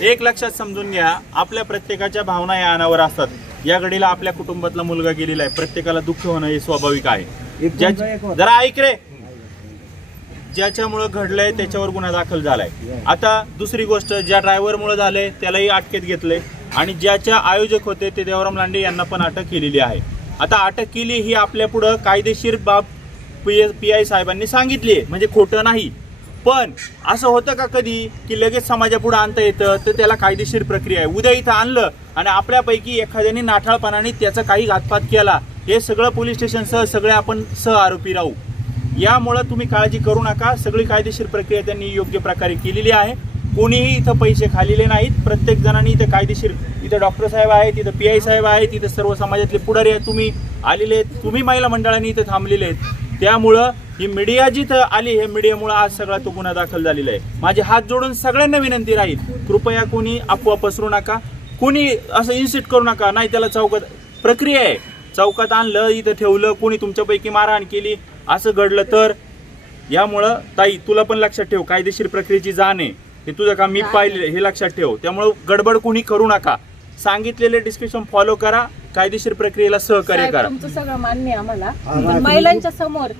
एक लक्षात समजून घ्या आपल्या प्रत्येकाच्या भावना या अनावर असतात. या घडीला आपल्या कुटुंबातला मुलगा गेलेला आहे. प्रत्येकाला दुःख होणं हे स्वाभाविक आहे. ज्या- जरा ऐक रे. ज्याच्यामुळं घडलंय त्याच्यावर गुन्हा दाखल झालाय. आता दुसरी गोष्ट ज्या ड्रायव्हरमुळे झालंय त्यालाही अटकेत घेतलंय. आणि ज्याच्या आयोजक होते ते देवराम लांडे यांना पण अटक केलेली आहे. आता अटक केली ही आपल्या पुढं कायदेशीर बाब पी आय साहेबांनी सांगितली आहे म्हणजे खोटं नाही. पण असं होतं का कधी की लगेच समाजापुढे आणता येतं? तर त्याला कायदेशीर प्रक्रिया आहे. उद्या इथं आणलं आणि आपल्यापैकी एखाद्याने नाठाळपणाने त्याचा काही घातपात केला हे सगळं पोलीस स्टेशनसह सगळे आपण सह आरोपी राहू. यामुळं तुम्ही काळजी करू नका. सगळी कायदेशीर प्रक्रिया त्यांनी योग्य प्रकारे केलेली आहे. कोणीही इथं पैसे खालेले नाहीत. प्रत्येक जणांनी इथं कायदेशीर इथं डॉक्टर साहेब आहेत इथं पी आय साहेब आहेत इथं सर्व समाजातले पुढारी आहेत. तुम्ही आलेले आहेत. तुम्ही महिला मंडळांनी इथं थांबलेले आहेत. त्यामुळं ही मीडिया जिथं आली हे मीडियामुळं आज सगळा तो गुन्हा दाखल झालेला आहे. माझे हात जोडून सगळ्यांना विनंती राहील कृपया कोणी अफवा पसरू नका कोणी असं इन्सिट करू नका नाही त्याला चौकात प्रक्रिया आहे. चौकात आणलं इथं ठेवलं कोणी तुमच्यापैकी मारहाण केली असं घडलं तर यामुळं ताई तुला पण लक्षात ठेव कायदेशीर प्रक्रियेची जाण आहे. हे तुझं काम मी पाहिले हे लक्षात ठेव. त्यामुळं गडबड कोणी करू नका. सांगितलेले डिस्क्रिप्शन फॉलो करा कायदेशीर प्रक्रियेला सहकार्य करा. तुमचं सगळं मान्य आहे आम्हाला. महिलांच्या समोर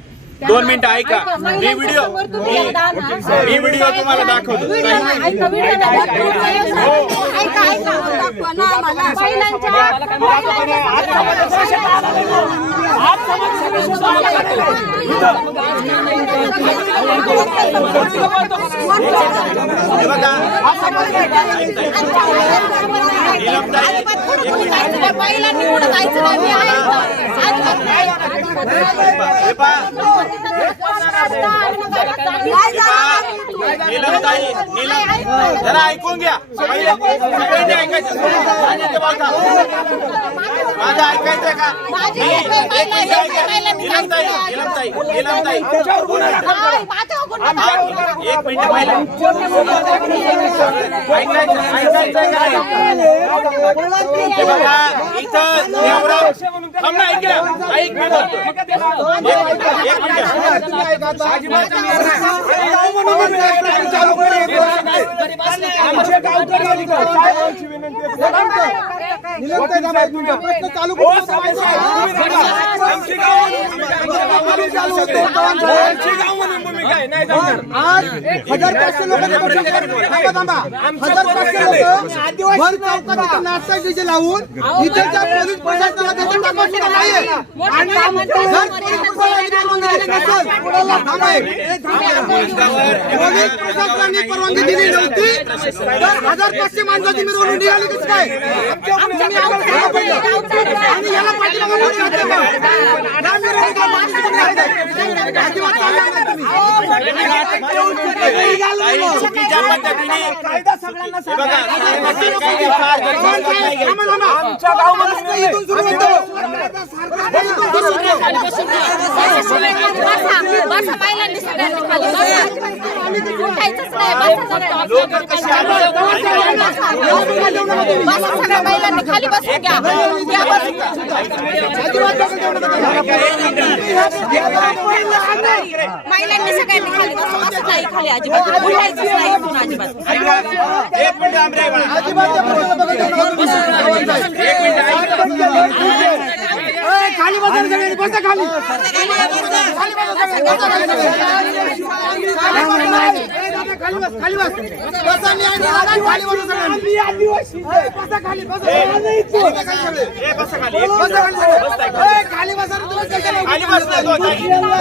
दोन मिनिटं ऐका. मी व्हिडिओ- मी- व्हिडिओ तुम्हाला दाखवतो. व्हिडिओ नाही, ऐका, व्हिडिओ नाही, दाखवतो. ऐका, ऐका, दाखवा ना आम्हाला. महिलांच्या हे बघा नीलमताई, महिलांनी पुढे जायचं नाही, जरा ऐकून घ्या. सगळ्यांनी ऐकायचं. माझं ऐकायचं का? मिनिट नीलमताई नीलमताई. एक मिनिट पहिला. ऐकायचं ऐकायचं काय बघा इथं थांब ऐक ना. ऐक मी बोलतो. एक मिनिट. आज हजार पाचशे लोक थांबा हजार पाचशे लोक भर चौकात नाश्ता डीजे लावून इथे पोलीस प्रशासनाला त्याची तपासणी नाहीये प्रशासनाने परवानगी दिली नव्हती तर हजार पाचशे माणसाची मिरवणूक निघाली कसं काय तुम्ही. आणि याला पाठीमागं कोणी घातलं का? या मिरवणुकीला पाठीमागं कोणी घातलंय? अजिबात चालणार नाही तुम्ही. काही चुकीच्या पद्धतीने हे बघा काही फार गडबड नाही घ्यायचं. आमच्या गावामध्ये इथून सुरू होतं. बसा, महिलांनी सगळ्यांनी खाली बसून घ्या महिलांनी सगळ्यांनी खाली नाही खाली अजिबात उठायचंच नाही अजिबात अजिबात त्या पोराला बघत जाऊ नका. एक मिनिट ऐका. ए, खाली बसा खाली. खाली बसा सगळ्यांनी. ए, दादा, खाली बस, खाली बस. बसा, मी आहे, दादा, खाली बसा सगळ्यांनी. ए, बसा खाली, बसा. बसा खाली सगळे. ए, बसा खाली. एक बसा खाली मिनिट. सगळे. ए, खाली बसा रे, तुम्ही कशाला खाली बस ना तू, ताई.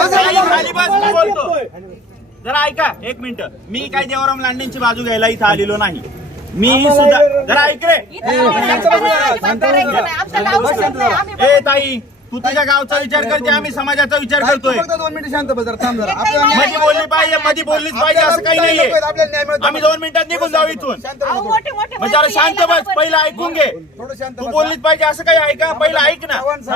ताई, खाली बस मी बोलतो जरा ऐका एक मिनिट मी काय देवराम लांडेंची बाजू घ्यायला इथं आलेलो नाही मी सुद्धा जरा ऐक रे ए ताई तू तुझ्या गावचा विचार करते आम्ही समाजाचा विचार करतोय फक्त दोन मिनिटं शांत बस जरा, थांब जरा. आपल्याला न्याय- मध्ये बोलली पाहिजे मध्ये बोललीच पाहिजे असं काही नाहीये आपल्याला न्याय मिळतो. आम्ही दोन मिनिटात निघून जाऊ इथून शांत बस. मोठे मोठे म्हणजे जरा माणसं शांत यायला बस बरोबर. पहिलं ऐकून घे थोडं शांत तू बसा. बोललीच पाहिजे असं काही आहे का पहिलं ऐक चव्हाण ना साहेब.